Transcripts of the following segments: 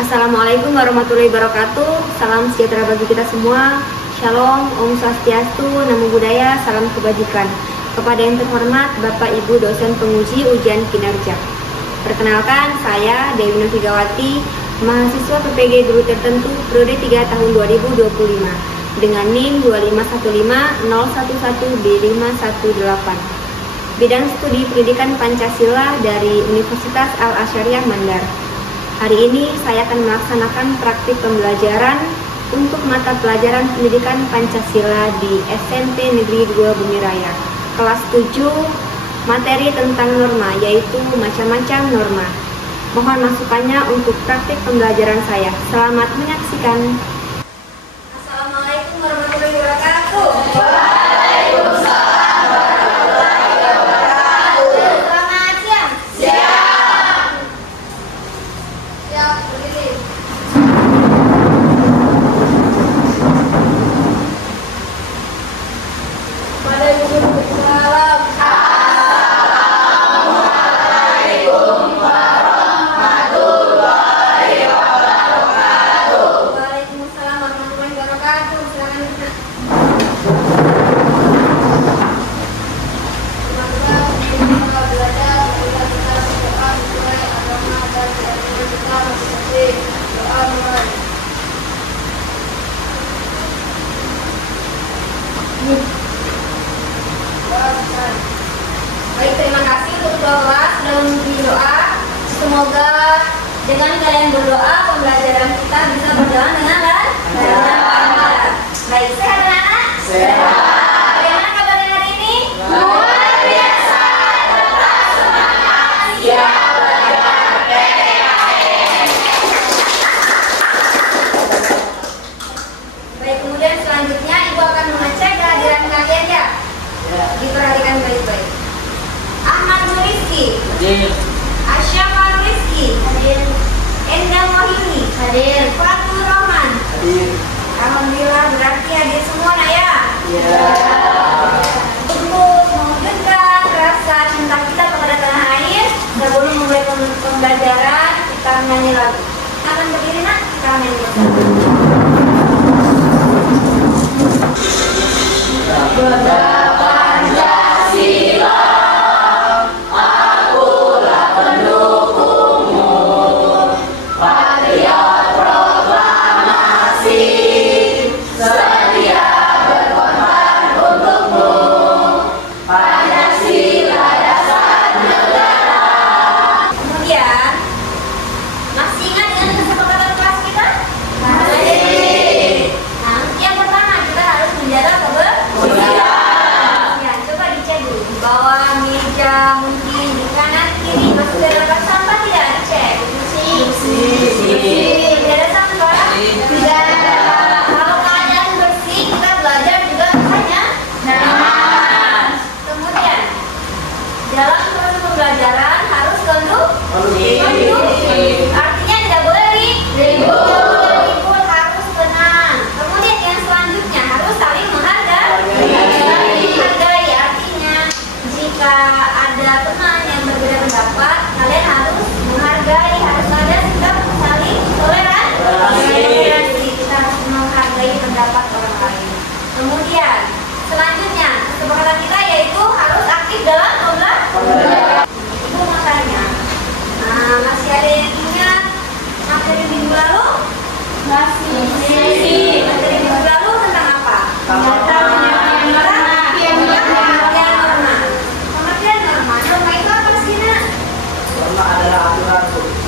Assalamualaikum warahmatullahi wabarakatuh. Salam sejahtera bagi kita semua. Shalom, Om Swastiastu, Namo Buddhaya, salam kebajikan. Kepada yang terhormat Bapak Ibu dosen penguji ujian kinerja. Perkenalkan, saya Dewi Novigawati, mahasiswa PPG Guru Tertentu periode 3 tahun 2025 dengan NIM 2515011B518. Bidang studi pendidikan Pancasila dari Universitas Al-Asyariah Mandar. Hari ini saya akan melaksanakan praktik pembelajaran untuk mata pelajaran pendidikan Pancasila di SMP Negeri 2 Bumi Raya, kelas 7, materi tentang norma, yaitu macam-macam norma. Mohon masukannya untuk praktik pembelajaran saya. Selamat menyaksikan. Assalamualaikum warahmatullahi wabarakatuh. Baik, terima kasih untuk kelas sudah memimpin doa. Semoga dengan kalian berdoa pembelajaran kita bisa berjalan dengan lancar. Baik, sehat anak-anak? Sehat. Bagaimana kabarnya hari ini? Luar biasa. Tetap semangat. Siap belajar PPKN. Baik, kemudian selanjutnya Ibu akan mengecek kehadiran kalian ya. Diperhatikan baik-baik. Ahmad Nuriski hadir. Asyafar Rizki hadir. Endang Wahyuni hadir. Fatul Rahman hadir. Alhamdulillah, berarti hadir semua nak ya? Iya. Untuk mewujudkan rasa cinta kita kepada tanah air, sebelum memulai pembelajaran kita menyanyi lagu. Akan berdiri nak, kita menyanyi lagu. Artinya tidak boleh ribut, harus tenang. Kemudian yang selanjutnya harus saling menghargai. Artinya jika ada teman yang berbeda pendapat, kalian harus menghargai, harus ada sikap saling toleransi. Kita harus menghargai pendapat orang lain. Kemudian selanjutnya kesepakatan kita yaitu harus aktif dalam pembelajaran. Ibu makanya masih ada yang ingat materi minggu lalu? Masih. Materi minggu lalu tentang apa? Pengertian norma. Norma itu apa sih, Nak? Norma adalah aturan.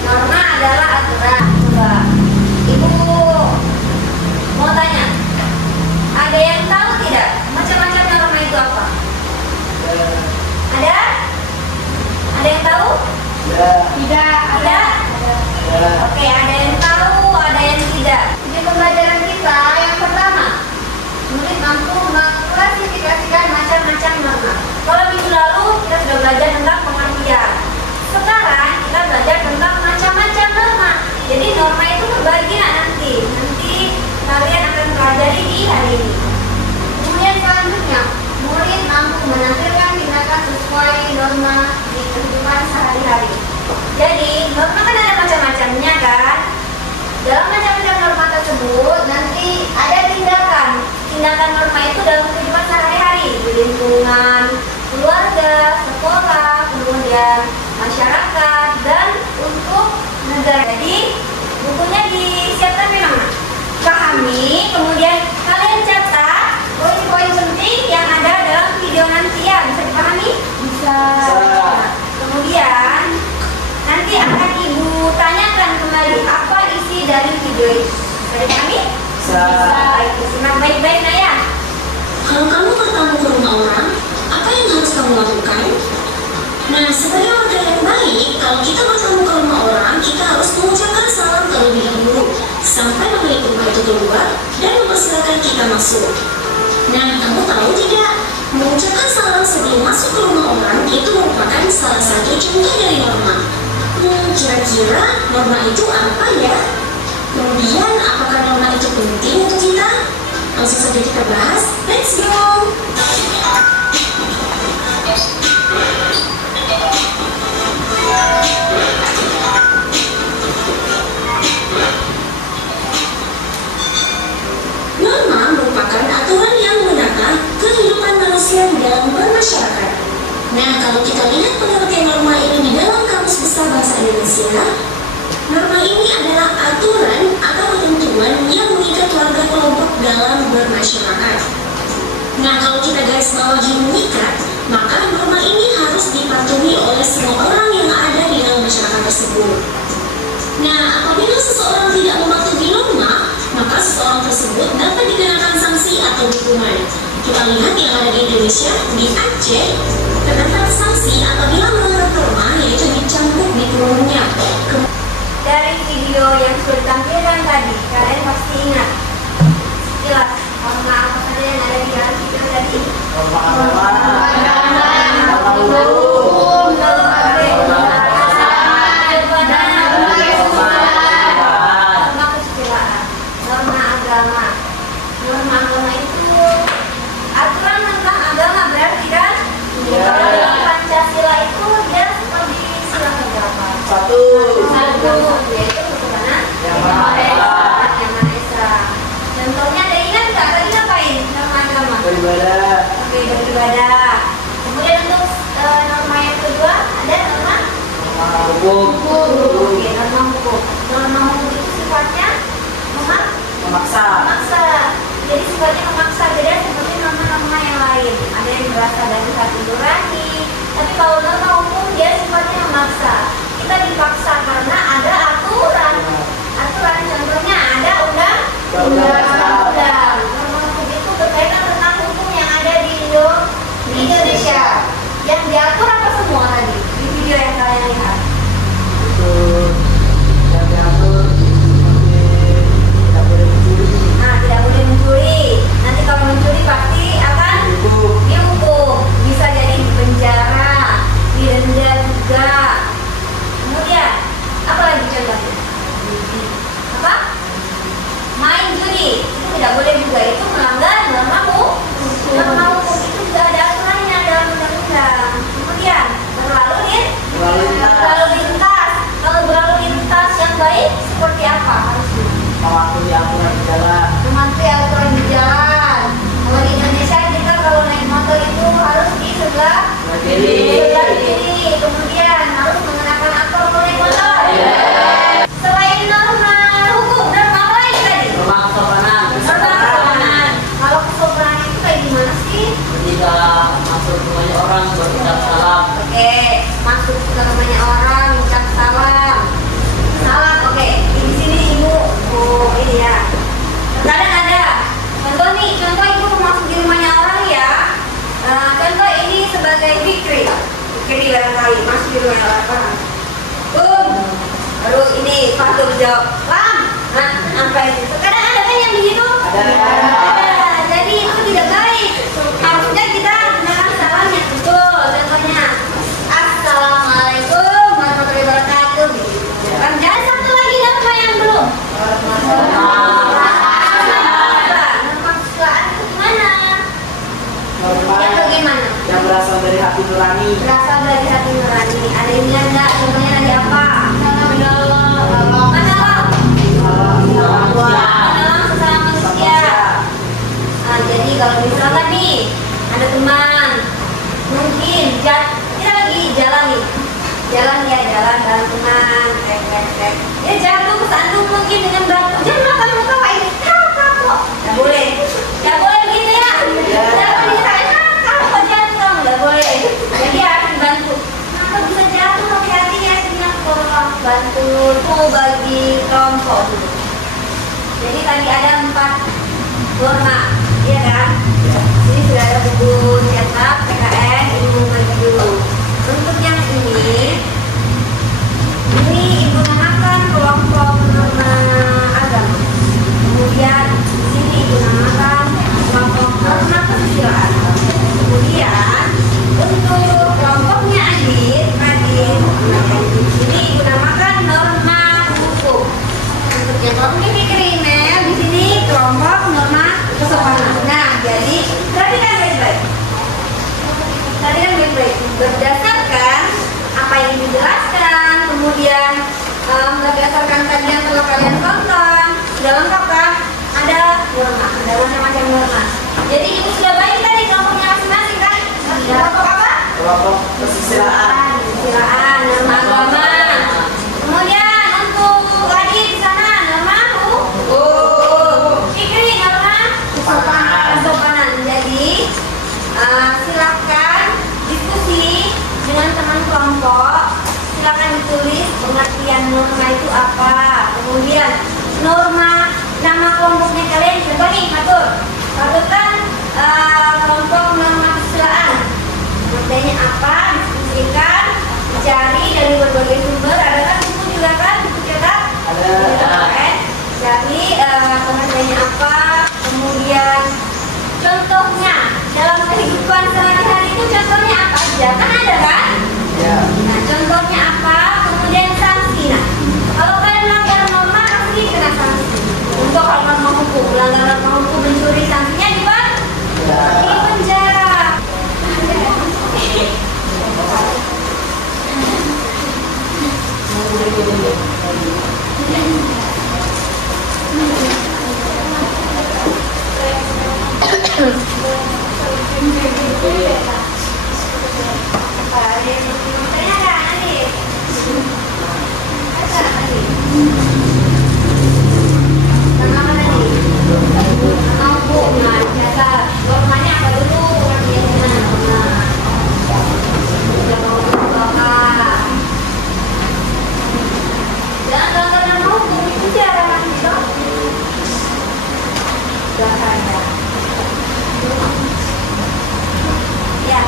Norma adalah aturan. Ibu mau tanya, ada yang tahu tidak macam-macam norma itu apa? Ada? Ada yang tahu? Tidak. Oke, ada yang tahu, ada yang tidak. Di pembelajaran kita yang pertama, murid mampu mengklasifikasikan macam-macam norma. Kalau minggu lalu kita sudah belajar tentang pengertian. Sekarang kita belajar tentang macam-macam norma. Jadi norma itu berbagi nanti kalian akan pelajari di hari ini. Kemudian selanjutnya, murid mampu menampilkan tindakan sesuai norma di kehidupan sehari-hari. Jadi norma kan ada macam-macamnya kan. itu dalam kehidupan sehari-hari di lingkungan keluarga, sekolah, kemudian masyarakat, dan untuk negara. Jadi bukunya disiapkan memang pahami, kemudian kalian catat poin-poin penting yang ada dalam video nanti ya. Bisa dipahami? Bisa. Kemudian nanti akan ibu tanyakan kembali apa isi dari video itu. Bisa dipahami? Bisa. Baik, simak baik-baik Naya. Kalau kamu bertamu ke rumah orang, apa yang harus kamu lakukan? Nah, sebagai warga yang baik, kalau kita bertamu ke rumah orang, kita harus mengucapkan salam terlebih dahulu sampai pemilik rumah itu keluar dan mempersilakan kita masuk. Nah, kamu tahu tidak? Mengucapkan salam sebelum masuk ke rumah orang itu merupakan salah satu contoh dari norma. Kira-kira norma itu apa ya? Kemudian, apakah norma itu penting untuk kita? Langsung saja kita bahas. Let's go! Norma merupakan aturan yang menata kehidupan manusia dalam bermasyarakat. Nah, kalau kita lihat pengertian norma ini di dalam Kamus Besar Bahasa Indonesia, norma ini adalah aturan atau ketentuan yang mengikat warga kelompok dalam bermasyarakat. Nah, kalau kita garis bawahi mengikat, maka norma ini harus dipatuhi oleh semua orang yang ada di dalam masyarakat tersebut. Nah, apabila seseorang tidak mematuhi norma, maka seseorang tersebut dapat dikenakan sanksi atau hukuman. Kita lihat yang ada di Indonesia, di Aceh, terdapat sanksi apabila melanggar norma, yaitu dicambuk di punggungnya. Dari video yang sudah ditampilkan tadi, kalian pasti ingat jelas norma apa saja yang ada di dalam video tadi. Norma agama, norma agama itu aturan tentang agama, berarti kan? Kalau dalam Pancasila itu dia seperti sila keberapa? Satu, yaitu ketuhanan Yang Maha Esa. Yang Maha Esa. Contohnya ada ingat nggak tadi ngapain norma agama? beribadah, Oke, beribadah. Kemudian untuk norma yang kedua ada norma norma hukum, Oke, norma hukum. Norma hukum itu sifatnya memaksa, memaksa. Jadi sifatnya memaksa, beda seperti norma-norma yang lain. Ada yang berasal dari hati nurani. Tapi kalau norma hukum dia sifatnya memaksa. Kita dipaksa karena ada aturan. Aturan contohnya ada undang-undang. Norma hukum itu berkaitan tentang hukum yang ada di Indonesia. Yang diatur apa semua tadi di video yang kalian lihat? itu yang diatur seperti tidak boleh mencuri, Nah, tidak boleh mencuri. Nanti kalau mencuri pasti akan dihukum. Bisa jadi di penjara, didenda juga. Kemudian, apa lagi contohnya? Apa? Main judi. Itu tidak boleh juga. Itu melanggar norma hukum. Norma hukum itu juga ada aturannya dalam undang-undang. Kemudian, berlalu lintas. Kalau berlalu lintas yang baik, seperti apa harusnya? mematuhi aturan di jalan, Mematuhi aturan di jalan. Kalau di Indonesia kita kalau naik motor itu harus di sebelah kiri. Kemudian harus mengenakan apa kalau naik motor? Selain norma hukum, norma apa lagi tadi? norma kesopanan, Norma kesopanan. Kalau kesopanan itu kayak gimana sih? ketika masuk rumahnya orang berucap salam, Oke, masuk ke rumahnya orang, ucap salam. Salam, oke. Di sini ibu, ini ya. Kadang ada. Contoh ibu masuk di rumahnya orang ya. Contoh ini sebagai fikri barangkali masuk di rumahnya orang. Baru ini Fatul jawab, lam. Nah, apa itu? Kadang ada kan yang begitu? Ada. Jadi itu tidak baik. Harusnya kita gunakan salam yang betul. Contohnya, Assalamualaikum warahmatullahi wabarakatuh. Kan jangan satu lagi norma yang belum. Norma kesukaan itu gimana? norma Yang bagaimana? yang berasal dari hati nurani, Berasal dari hati nurani. Ada yang bilang enggak? Contohnya dari apa? Menolong. menolong Menolong. sesama manusia, Menolong sesama manusia. bagi kelompok. Jadi tadi ada 4 norma, iya kan? Ini sudah ada buku cetak PKN, ini mau bagi dulu. Untuk yang ini Ibu namakan kelompok norma agama. Kemudian di sini Ibu namakan kelompok norma kesusilaan. Kemudian untuk kelompoknya Adit, ini Ibu namakan norma hukum. Untuk yang kelompoknya kriminal, di sini kelompok norma kesopanan. Nah, jadi perhatikan baik-baik. Berdasarkan apa yang dijelaskan, kemudian berdasarkan tadi yang telah kalian tonton, sudah lengkap kan? Ada norma, ada macam-macam norma. Jadi Ibu sudah bagi tadi kelompoknya masing-masing kan? Kelompok apa? Kelompok kesusilaan. Kesusilaan, norma agama. Kemudian untuk Adit di sana norma Fikri norma kesopanan. Jadi silakan diskusi dengan teman kelompok. Silakan ditulis pengertian norma itu apa. Kemudian norma nama kelompoknya kalian coba nih patutkan kelompok norma kesusilaan. Pengertiannya apa? Diskusikan, dicari dari berbagai sumber. Ada kan buku juga kan? Buku cetak? Ada. Cari pengertiannya apa. Kemudian contohnya dalam kehidupan sehari-hari itu contohnya apa aja? Kan ada kan? Ya. Nah, contohnya apa? Kemudian sanksi. Nah, kalau kalian melanggar norma pasti kena sanksi. Untuk kalau norma hukum, melanggar norma hukum mencuri, sanksinya di mana? Di penjara. Normanya apa dulu? Jangan hukum itu cara gitu. Ya.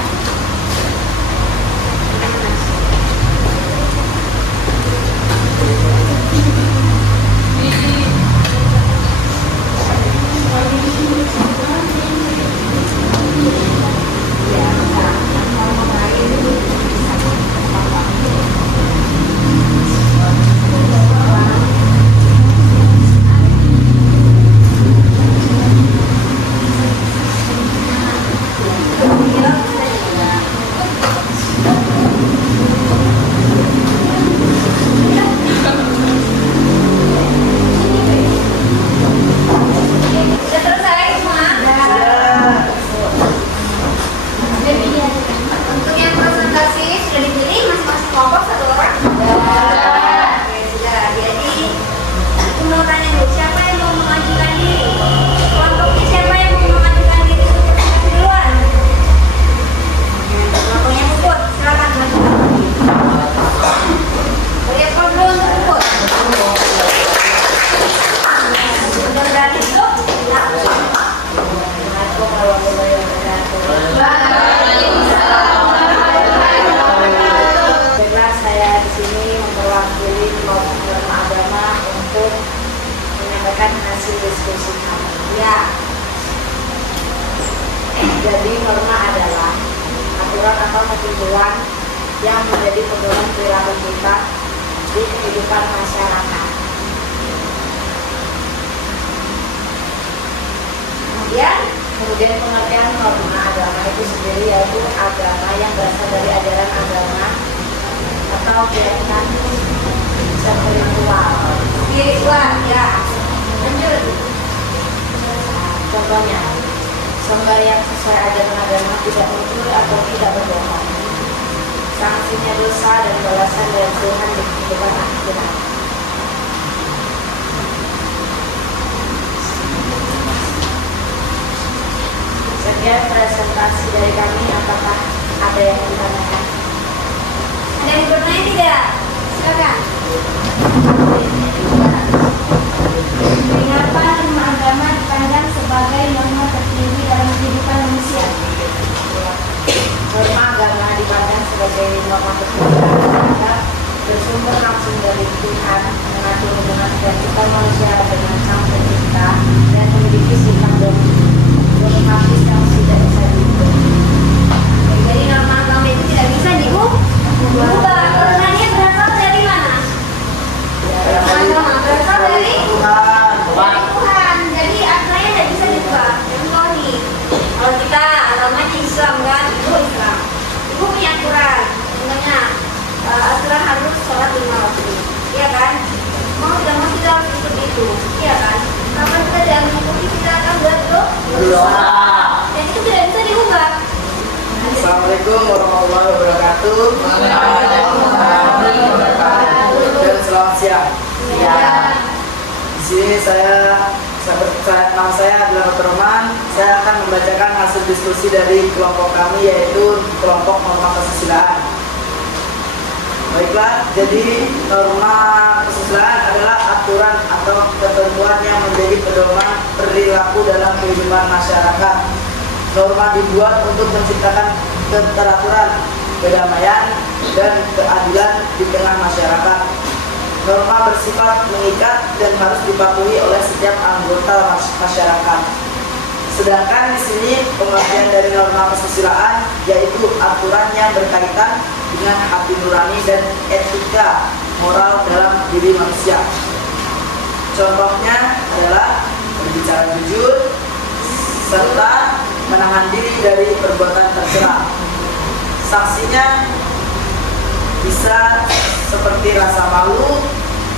Hasil diskusi ya. Jadi norma adalah aturan atau ketentuan yang menjadi pedoman perilaku kita di kehidupan masyarakat. Kemudian pengertian norma agama itu sendiri yaitu agama yang berasal dari ajaran agama atau keyakinan spiritual ya. Lanjut. Contohnya, sembahyang sesuai ajaran agama tidak mencuri atau tidak berbohong. Sanksinya dosa dan balasan dari Tuhan di kehidupan akhirat. Sekian presentasi dari kami. Apakah ada yang ditanyakan? Ada yang bertanya tidak? Silakan. Mengapa 5 agama dipandang sebagai norma tertinggi dalam kehidupan manusia? Norma agama dipandang sebagai norma tertinggi karena bersumber langsung dari Tuhan, mengatur hubungan vertikal manusia dengan Sang Pencipta dan memiliki sifat dogmatis yang tidak bisa diubah. Jadi norma agama itu tidak bisa diubah. Karenanya berasal dari mana? Berasal dari Tuhan. Jadi asalnya tidak bisa diubah. Contohnya, kalau kita agamanya Islam kan, ibu Islam, ibu punya aturan, contohnya aturan harus sholat 5 waktu, iya kan? Mau tidak mau kita harus ikut itu, iya kan? Kalau kita tidak mengikuti kita akan berdosa. Dan itu tidak bisa diubah. Assalamualaikum warahmatullahi wabarakatuh. Dan selamat siang. Di sini nama saya adalah Dr. Roman. Saya akan membacakan hasil diskusi dari kelompok kami, yaitu kelompok norma kesusilaan. Baiklah, jadi norma kesusilaan adalah aturan atau ketentuan yang menjadi pedoman perilaku dalam kehidupan masyarakat. Norma dibuat untuk menciptakan keteraturan, kedamaian, dan keadilan di tengah masyarakat. Norma bersifat mengikat dan harus dipatuhi oleh setiap anggota masyarakat. Sedangkan di sini pengertian dari norma kesusilaan yaitu aturan yang berkaitan dengan hati nurani dan etika moral dalam diri manusia. Contohnya adalah berbicara jujur serta menahan diri dari perbuatan tercela. Sanksinya bisa seperti rasa malu,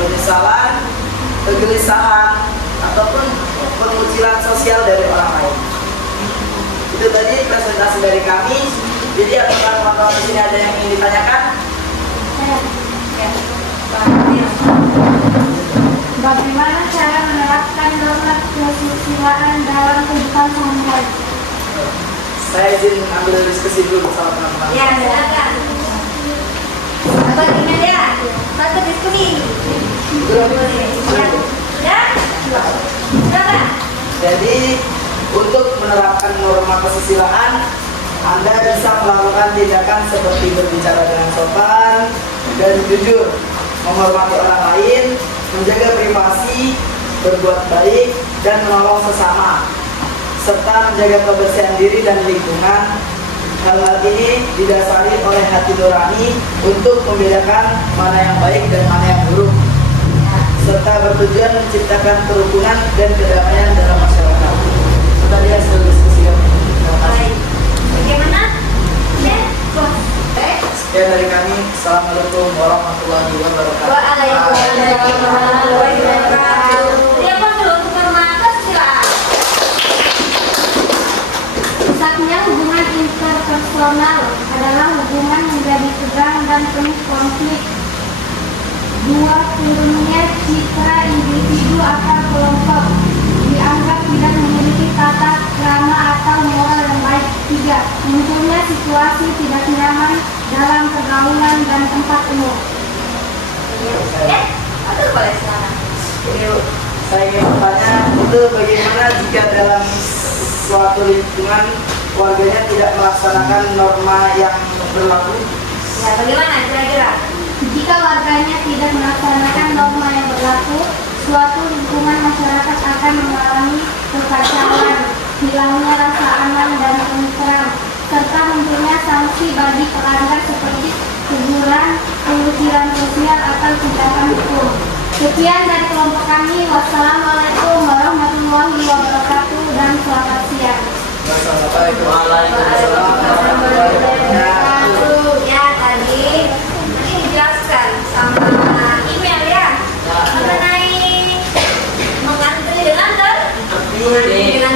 penyesalan, kegelisahan, ataupun pengucilan sosial dari orang lain. Itu tadi presentasi dari kami. Jadi apakah teman-teman di sini ada yang ingin ditanyakan? Bagaimana cara menerapkan norma kesusilaan dalam kehidupan sehari-hari? Saya izin ambil diskusi dulu bersama teman-teman. Ya, silakan. Sahabat ingat ya, satu diskusi. Ya, silakan. Jadi untuk menerapkan norma kesusilaan, Anda bisa melakukan tindakan seperti berbicara dengan sopan dan jujur, menghormati orang lain, menjaga privasi, berbuat baik, dan menolong sesama, serta menjaga kebersihan diri dan lingkungan. Hal-hal ini didasari oleh hati nurani untuk membedakan mana yang baik dan mana yang buruk, serta bertujuan menciptakan kerukunan dan kedamaian dalam masyarakat. Kita lihat hasil diskusi kami. Terima kasih. Bagaimana? Ya, Sekian dari kami. Assalamualaikum warahmatullahi wabarakatuh. Waalaikumsalam warahmatullahi wabarakatuh. Dia apa dulu untuk norma kesusilaan? Pusatnya hubungan interpersonal adalah hubungan menjadi tegang dan penuh konflik. Dua, turunnya citra individu atau kelompok dianggap tidak memiliki tata krama atau moral yang baik. Tiga, munculnya situasi tidak nyaman dalam pergaulan dan tempat umum. Aduh, boleh silakan. Saya ingin bertanya, itu bagaimana jika dalam suatu lingkungan warganya tidak melaksanakan norma yang berlaku? Ya, bagaimana kira-kira? Jika warganya tidak melaksanakan norma yang berlaku, suatu lingkungan masyarakat akan mengalami kekacauan, hilangnya rasa aman dan tentram, serta munculnya sanksi bagi pelanggar seperti teguran, pengusiran sosial atau tindakan hukum. Sekian dari kelompok kami. Wassalamualaikum warahmatullahi wabarakatuh dan selamat siang. Ya, tadi dijelaskan sama email ya mengenai mengantri dengan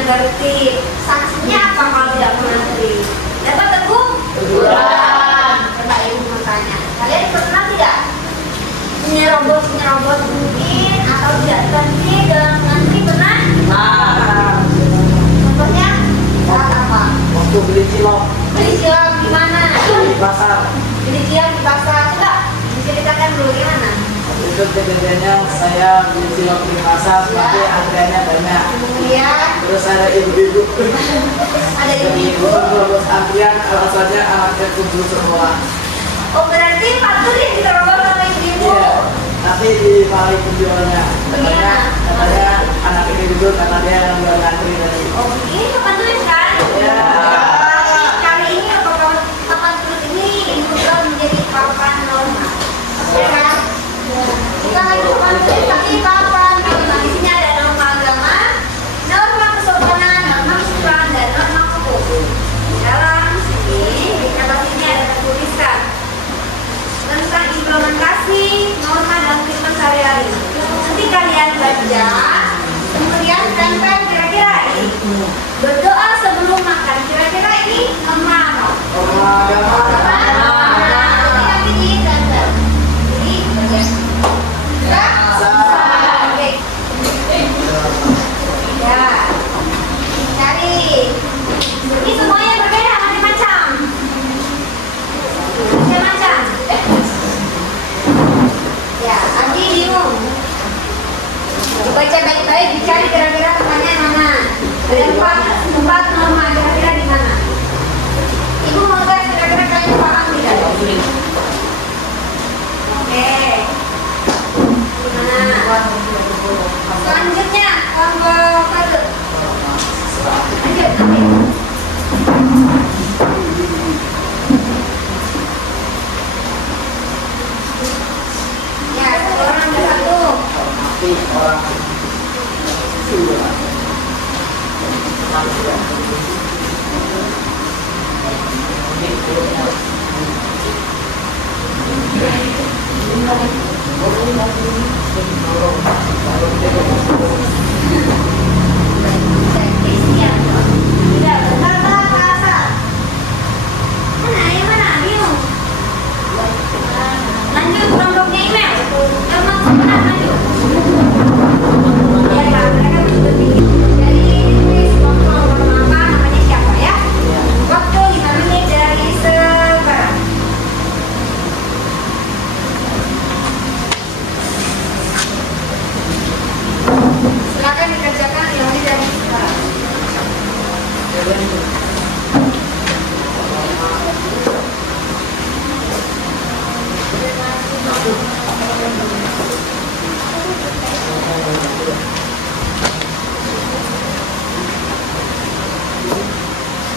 tertib. Sanksinya apa kalau tidak mengantri? Dapat teguran. Coba ibu bertanya, kalian pernah tidak nyerobos mungkin atau tidak tertib dalam mengantri? Pernah? Contohnya saat apa? Waktu beli cilok Beli cilok di mana? di pasar. Beli cilok di pasar. Coba diceritakan dulu gimana? ya beli cilok di pasar, tapi harganya banyak. Kemudian Terus ada ibu-ibu. ada ibu-ibu. Terus antrian alasannya anaknya kumpul semua. Oh, berarti Fatur yang diterobos sama ibu-ibu. Iya, tapi di mari penjualnya. Katanya anak ini duduk karena dia yang udah ngantri tadi. Oh, ini Fatur kan? Iya. Berarti kali ini papan tulis ini diubah menjadi papan norma. Ya kan? Bukan lagi papan tulis, tapi papan norma. Di sini ada norma agama, norma kesopanan, norma kesukaan, dan norma hukum. Dalam sini, di atas ini ada tertuliskan tentang implementasi norma dalam kehidupan sehari-hari. Nanti kalian baca, kemudian tempel kira-kira ini. Berdoa sebelum makan, kira-kira ini norma apa? Norma agama. Nanti kami ditempel. Jadi bagian. Oke. Ya. Cari. Ini semuanya berbeda macam-macam. Macam-macam. Ya, Adi bingung. Dibaca baik-baik, dicari kira-kira pertanyaan mana. Ada empat norma, kira-kira di mana? Ibu mau tes kira-kira kalian paham tidak? Oke. Gimana? Selanjutnya, kelompok satu. Lanjut, nanti. Ya, satu orang ada satu. Mati orang. Tidak, benar bahasa. Mana yang mana? Bingung. Lanjut kelompoknya email. Kelompok sebelah lanjut. Ya, mereka sudah bikin. Jadi ditulis kelompok apa namanya siapa ya? Waktu 5 menit dari sekarang. Silakan dikerjakan yang ini dari sekarang.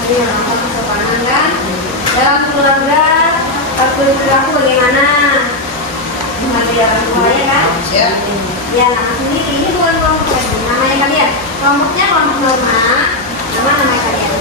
Jadi yang apa kesopanan kan? Dalam keluarga, perilaku bagaimana? Menghargai orang tua ya kan? Ya, nama sendiri ini bukan kelompok lagi. Namanya kalian. Kelompoknya kelompok norma. Nama kalian.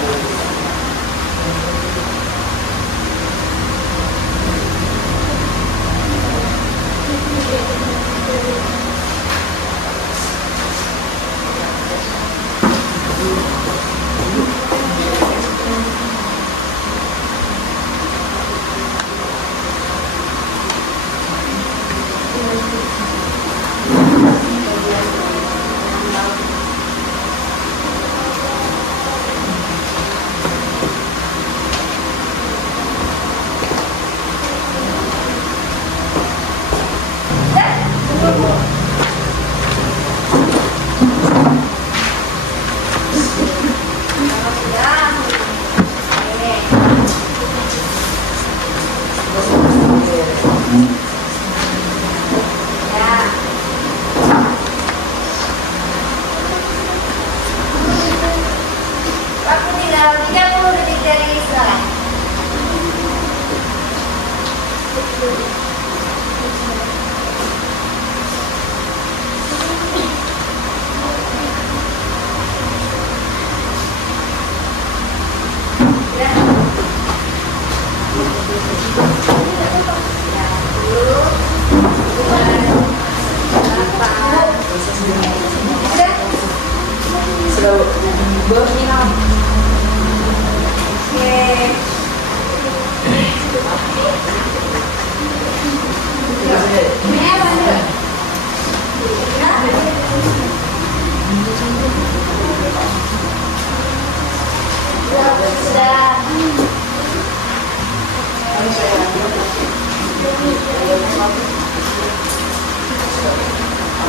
Waktu tinggal 30 detik dari sekarang.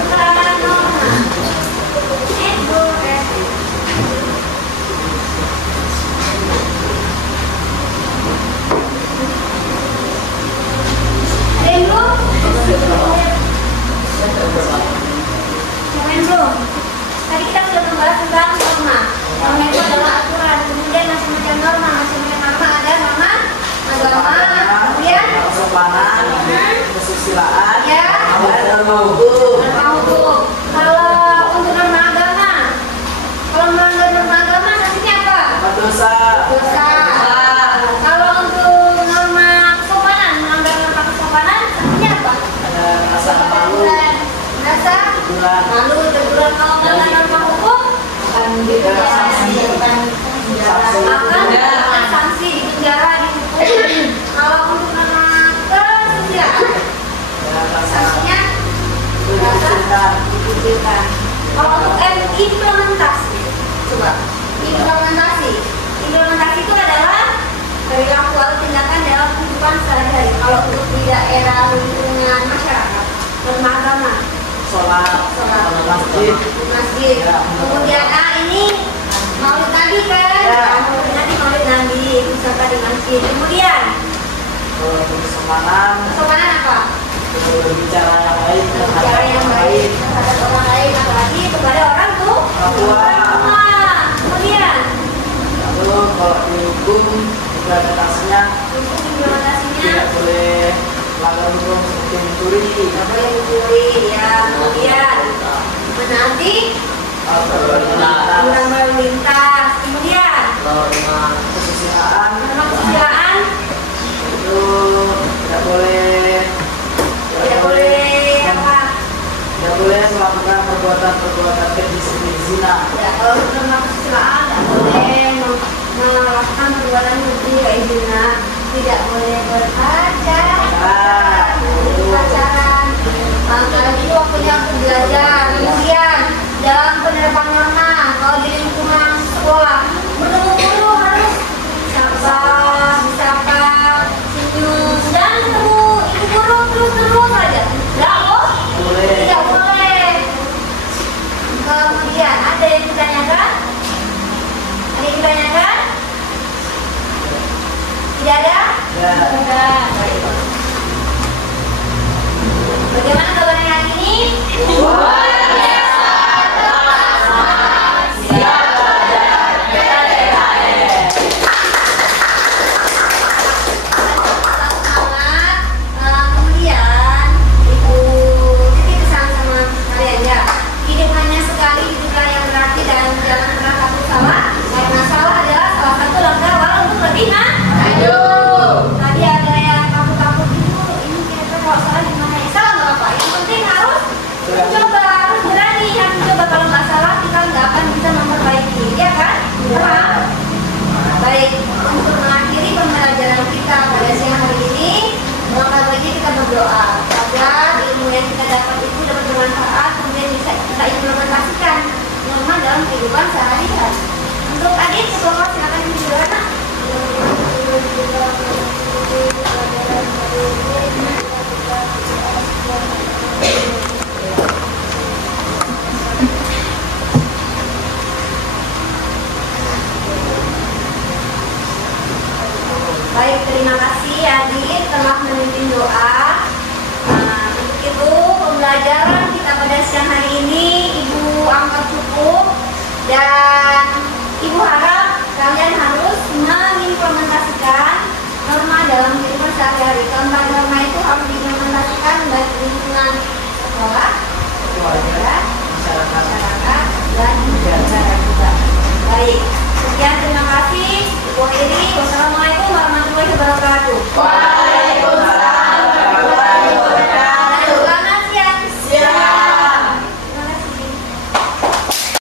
Sudah. Tadi kita sudah membahas tentang norma. Norma itu adalah aturan. Kemudian macam-macam norma. Macam-macam norma ada norma agama, kemudian kesopanan, kesusilaan, ya, norma hukum. norma hukum. Kalau untuk norma agama, kalau melanggar norma agama sanksinya apa? Dosa. Dosa. Kalau untuk norma kesopanan, melanggar norma kesopanan sanksinya apa? Ada rasa malu. Rasa malu, teguran. Kalau melanggar norma hukum akan akan sanksi di penjara, dihukum. Kalau untuk norma kesusilaan sanksinya dikucilkan. Kalau untuk implementasi, coba implementasi itu adalah perilaku atau tindakan dalam kehidupan sehari-hari. Kalau untuk di daerah lingkungan masyarakat, norma agama, Sholat, masjid. masjid. Kemudian ini maulid nabi kan? Ya. Maulid nabi, misalkan di masjid. Kemudian Kesopanan, kesopanan apa? berbicara yang baik, Cara yang baik terhadap orang lain, apalagi kepada orang tua. Kemudian Lalu kalau dihukum implementasinya untuk implementasinya tidak boleh melanggar hukum seperti mencuri, tidak boleh mencuri, ya. Kemudian menaati aturan lalu lintas. Kemudian kesusilaan norma kesusilaan itu tidak boleh apa? tidak boleh melakukan perbuatan keji seperti zina. Ya, kalau norma kesusilaan tidak boleh melakukan perbuatan keji kayak zina, tidak boleh berpacaran, apalagi itu waktunya untuk belajar. Kemudian dalam penerapan norma, kalau di lingkungan sekolah, bertemu guru harus disapa, senyum, dan ketemu ibu guru terus saja. Tidak boleh. Kemudian ada yang ditanyakan? Ada yang ditanyakan? Tidak ada? Ya. Tidak. Baik. Bagaimana kabarnya hari ini?